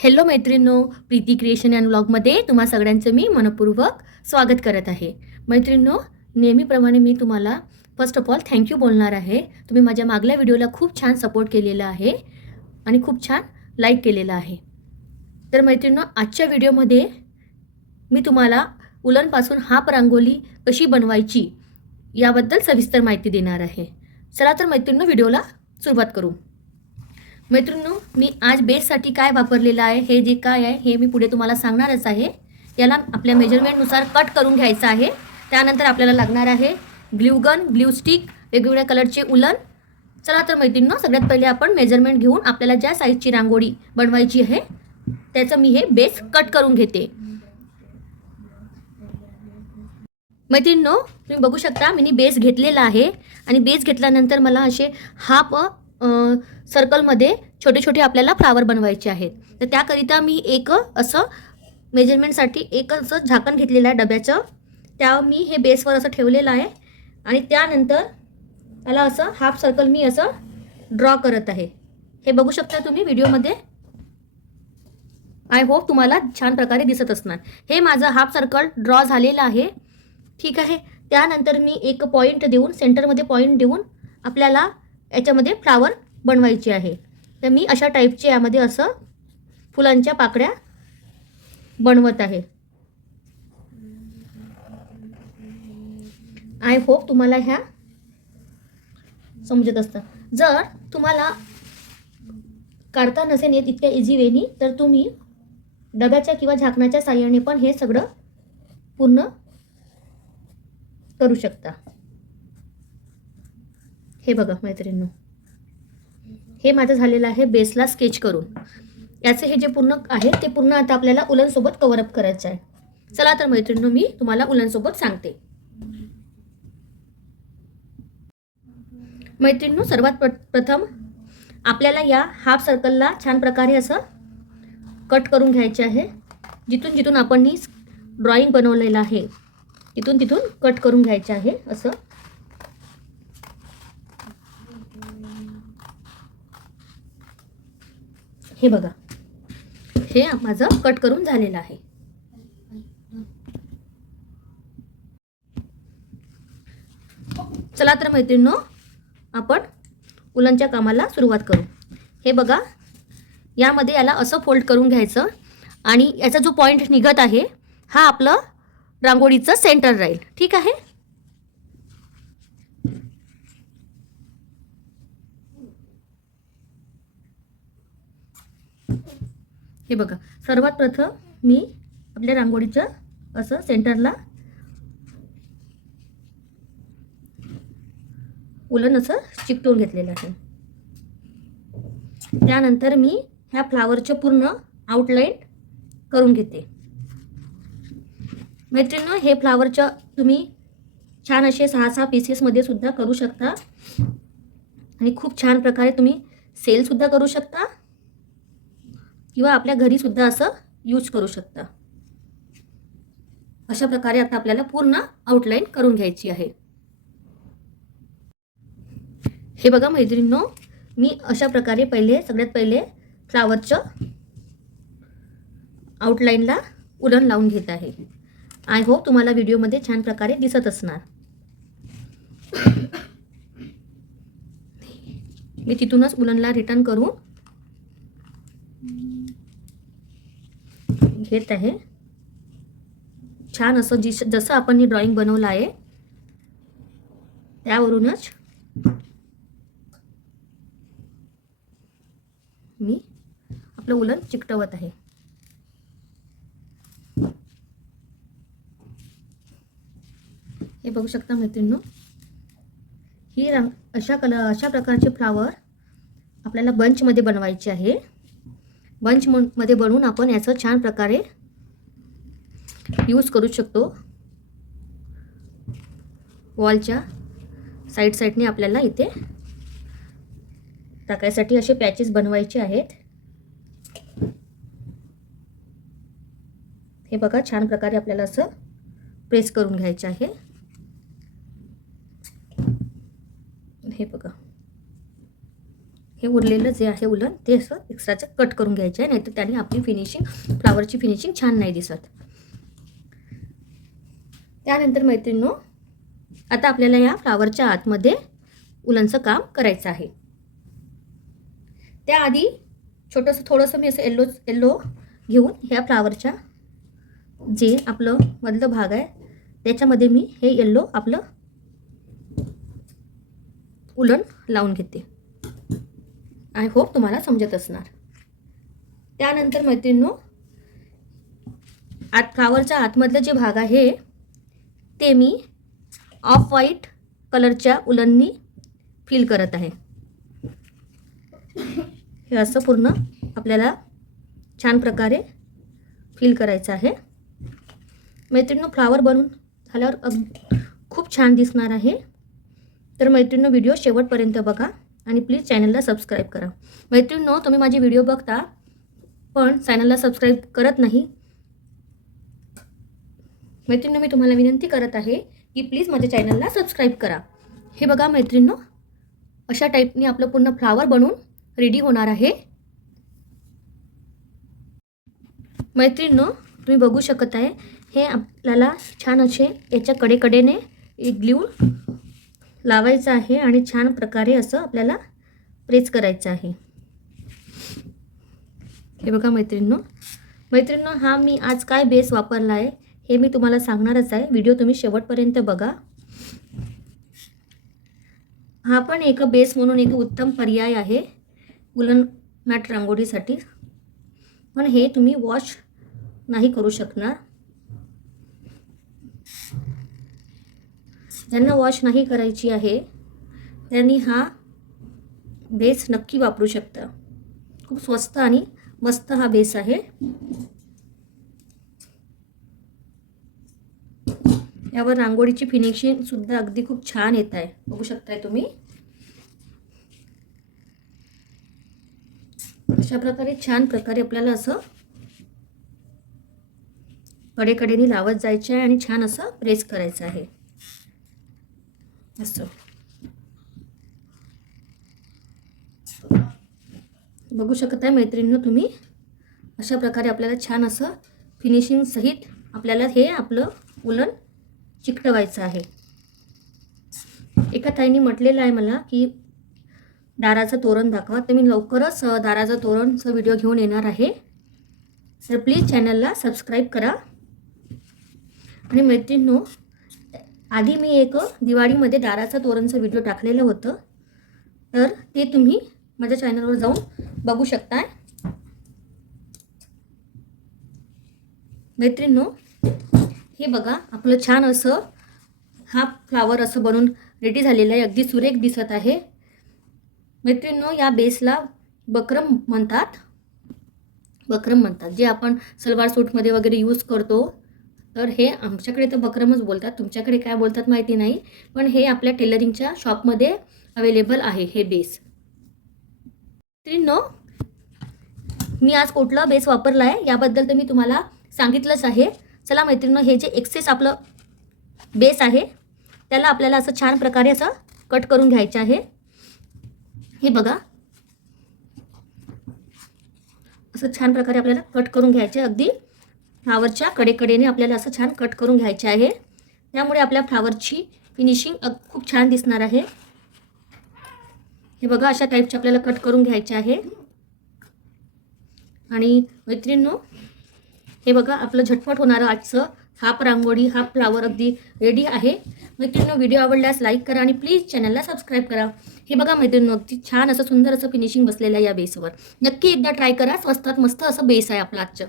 Hello मैत्रिणींनो, Preeti creation and व्लॉगमध्ये तुम्हा सगळ्यांचं मी मनपूर्वक स्वागत करत आहे. मैत्रिणींनो, नेहमीप्रमाणे मी तुम्हाला फर्स्ट ऑफ ऑल थँक्यू बोलणार आहे. तुम्ही माझ्या मागल्या व्हिडिओला खूप छान सपोर्ट केलेला आहे आणि खूप छान लाईक केलेला आहे. तर मैत्रिणींनो, आजच्या व्हिडिओमध्ये मी तुम्हाला उलनपासून हाफ रांगोळी कशी बनवायची याबद्दल सविस्तर माहिती देणार आहे. चला तर मैत्रिणींनो, व्हिडिओला सुरुवात करू. मैत्रिणींनो, मी आज बेससाठी काय वापरलेलं आहे, हे जे काय आहे हे मी पुढे तुम्हाला सांगणारच आहे. याला आपल्या मेजरमेंटनुसार कट करून घ्यायचं आहे. त्यानंतर आपल्याला लागणार आहे ग्लू गन, ग्लू स्टिक, वेगवेगळ्या कलरचे उलन. चला तर मैत्रिणींनो, सगळ्यात पहिले आपण मेजरमेंट घेऊन आपल्याला ज्या साईजची रांगोळी बनवायची आहे त्याचं मी हे बेस कट करून घेते. मैत्रिणींनो, तुम्ही बघू शकता मी बेस घेतलेला आहे आणि बेस घेतल्यानंतर मला असे हाफ सर्कलमध्ये छोटे छोटे आपल्याला फ्लावर बनवायचे आहेत. तर त्याकरिता मी एक असं मेजरमेंटसाठी एक असं झाकण घेतलेलं आहे डब्याचं. त्या मी हे बेसवर असं ठेवलेलं आहे आणि त्यानंतर त्याला असं हाफ सर्कल मी असं ड्रॉ करत आहे. हे बघू शकता तुम्ही व्हिडिओमध्ये. आय होप तुम्हाला छान प्रकारे दिसत असणार. हे माझं हाफ सर्कल ड्रॉ झालेलं आहे. ठीक आहे. त्यानंतर मी एक पॉईंट देऊन, सेंटरमध्ये पॉईंट देऊन आपल्याला याच्यामध्ये फ्लावर बनवायचे आहे. तर मी अशा टाईपचे यामध्ये असं फुलांच्या पाकळ्या बनवत आहे. आय होप तुम्हाला ह्या समजत असतं. जर तुम्हाला काढता नसेल येत इतक्या इझी वेनी तर तुम्ही डब्याच्या किंवा झाकणाच्या साह्याने पण हे सगळं पूर्ण करू शकता. हे बघा मैत्रिणींनो, हे माझं झालेलं आहे बेसला स्केच करून. याचे हे जे पूर्ण आहे ते पूर्ण आता आपल्याला उलनसोबत कव्हरअप करायचं आहे. चला तर मैत्रिणींनो, मी तुम्हाला उलनसोबत सांगते. मैत्रिणींनो, सर्वात प्रथम आपल्याला या हाफ सर्कलला छान प्रकारे असं कट करून घ्यायचे आहे. जिथून जिथून आपण ही ड्रॉइंग बनवलेलं आहे तिथून तिथून कट करून घ्यायचे आहे. असं हे बघा, हे माझं कट करून झालेलं आहे. चला तर मैत्रिणींनो, आपण उलनच्या कामाला सुरुवात करू. हे बघा, यामध्ये याला असं फोल्ड करून घ्यायचं आणि याचा जो पॉईंट निघत आहे हा आपलं रांगोळीचं सेंटर राहील. ठीक आहे. हे बघा, सर्वात प्रथम मी आपल्या रांगोळीच्या असं सेंटरला उलन असं चिकटवून घेतलेलं आहे. त्यानंतर मी ह्या फ्लावरचे पूर्ण आउटलाईन करून घेते. मैत्रिणींनो, हे फ्लावरच्या तुम्ही छान असे 6-6 पीसेसमध्ये सुद्धा करू शकता आणि खूप छान प्रकारे तुम्ही सेल सुद्धा करू शकता किंवा आपल्या घरी सुद्धा असं यूज करू शकता. अशा प्रकारे आता आपल्याला पूर्ण आउटलाईन करून घ्यायची आहे. हे बघा मैत्रिणींनो, मी अशा प्रकारे सगळ्यात पहिले फ्लावरचं आउटलाईनला उलन लावून घेत आहे. आय होप तुम्हाला व्हिडिओमध्ये छान प्रकारे दिसत असणार. मी तिथूनच उलनला रिटर्न करून घेत आहे. छान असं जसं आपण ही ड्रॉइंग बनवलं आहे त्यावरूनच मी आपलं उलन चिकटवत आहे. हे बघू शकता मैत्रिणींनो, ही अशा प्रकारचे फ्लावर आपल्याला बंचमध्ये बनवायचे आहे. बंचमध्ये बनवून आपण याचं छान प्रकारे यूज करू शकतो. वॉलच्या साईडने आपल्याला इथे टाकायसाठी असे पॅचेस बनवायचे आहेत. हे बघा, छान प्रकारे आपल्याला असं प्रेस करून घ्यायचं आहे. हे बघा, हे उरलेलं जे आहे उलन ते असं एक्स्ट्राचं कट करून घ्यायचं आहे, नाहीतर त्याने आपली फिनिशिंग, फ्लावरची फिनिशिंग छान नाही दिसत. त्यानंतर मैत्रिणींनो, आता आपल्याला या फ्लावरच्या आतमध्ये उलनचं काम करायचं आहे. त्याआधी छोटंसं थोडंसं मी असं येल्लो घेऊन ह्या फ्लावरच्या जे आपलं मधलं भाग आहे त्याच्यामध्ये मी हे येल्लो आपलं उलन लावून घेते. आय होप तुम्हाला समजत असणार. त्यानंतर मैत्रिणींनो, फ्लावरच्या आतमधलं जे भाग आहे ते मी ऑफ व्हाईट कलरच्या उलननी फिल करत आहे. हे असं पूर्ण आपल्याला छान प्रकारे फिल करायचं आहे. मैत्रिणींनो, फ्लावर बनवून झाल्यावर खूप छान दिसणार आहे. तर मैत्रिणींनो, व्हिडिओ शेवटपर्यंत बघा आणि प्लीज चॅनलला सबस्क्राईब करा. मैत्रिणींनो, तुम्ही माझे व्हिडिओ बघता पण चॅनलला सबस्क्राईब करत नाही. मैत्रिणींनो, मी तुम्हाला विनंती करत आहे की प्लीज माझ्या चॅनलला सबस्क्राईब करा. हे बघा मैत्रिणींनो, अशा टाईपने आपलं पूर्ण फ्लावर बनवून रेडी होणार आहे. मैत्रिणींनो, तुम्ही बघू शकत आहे हे आपल्याला छान असे याच्या कडेकडेने ग्लू लावायचं आहे आणि छान प्रकारे असं आपल्याला प्रेस करायचं आहे. हे बघा मैत्रिणींनो, हा मी आज काय बेस वापरला आहे हे मी तुम्हाला सांगणारच आहे. व्हिडिओ तुम्ही शेवटपर्यंत बघा. हा पण एक बेस म्हणून एक उत्तम पर्याय आहे उलन मॅट रांगोळीसाठी. पण हे तुम्ही वॉश नाही करू शकणार. ज्यांना वॉश नाही करायची आहे त्यांनी हा बेस नक्की वापरू शकता. खूप स्वस्त आणि मस्त हा बेस आहे. यावर रांगोळीची फिनिशिंग सुद्धा अगदी खूप छान येत आहे. बघू शकताय तुम्ही. अशा प्रकारे छान प्रकारे आपल्याला असं कडेकडेने लावत जायचं आहे आणि छान असं प्रेस करायचं आहे. असं बघू शकत आहे मैत्रिणींनो तुम्ही. अशा प्रकारे आपल्याला छान असं फिनिशिंग सहित आपल्याला हे आपलं उलन चिकटवायचं आहे. एका ताईंनी म्हटलेलं आहे मला की दाराचं तोरण दाखवा, तर मी लवकरच दाराचं तोरणचा व्हिडिओ घेऊन येणार आहे. तर प्लीज चॅनलला सबस्क्राईब करा. आणि मैत्रिणींनो, आधी मी एक दिवाळीमध्ये दाराचं तोरणचं व्हिडिओ टाकलेलं होतं, तर ते तुम्ही माझ्या चॅनलवर जाऊन बघू शकताय. मैत्रिणींनो, हे बघा आपलं छान असं हा फ्लावर असं बनून रेडी झालेलं आहे. अगदी सुरेख दिसत आहे. मैत्रिणींनो, या बेसला बक्रम म्हणतात. जे आपण सलवार सूटमध्ये वगैरे यूज करतो. तर हे आमच्याकडे तर बक्रमच बोलतात, तुमच्याकडे काय बोलतात माहिती नाही. पण हे आपल्या टेलरिंगच्या शॉपमध्ये अवेलेबल आहे हे बेस. मैत्रिणींनो, मी आज कुठला बेस वापरला आहे याबद्दल तर मी तुम्हाला सांगितलंच आहे. चला मैत्रिणींनो, हे जे एक्सेस आपलं बेस आहे त्याला आपल्याला असं छान प्रकारे असं कट करून घ्यायचं आहे. हे बघा, असं छान प्रकारे आपल्याला कट करून घ्यायचे. अगदी फ्लावरच्या कडेकडेने आपल्याला असं छान कट करून घ्यायचे आहे. त्यामुळे आपल्या फ्लावरची फिनिशिंग खूप छान दिसणार आहे. हे बघा, अशा टाईपचे आपल्याला कट करून घ्यायचे आहे. आणि मैत्रिणींनो, हे बघा आपलं झटपट होणारं आजचं हाफ रांगोळी, हाफ फ्लावर अगदी रेडी आहे. मैत्रिणींनो, व्हिडिओ आवडल्यास लाईक करा आणि प्लीज चॅनलला सबस्क्राईब करा. हे बघा मैत्रिणींनो, अगदी छान असं सुंदर असं फिनिशिंग बसलेलं आहे या बेसवर. नक्की एकदा ट्राय करा. स्वस्तात मस्त असं बेस आहे आपलं आजचं.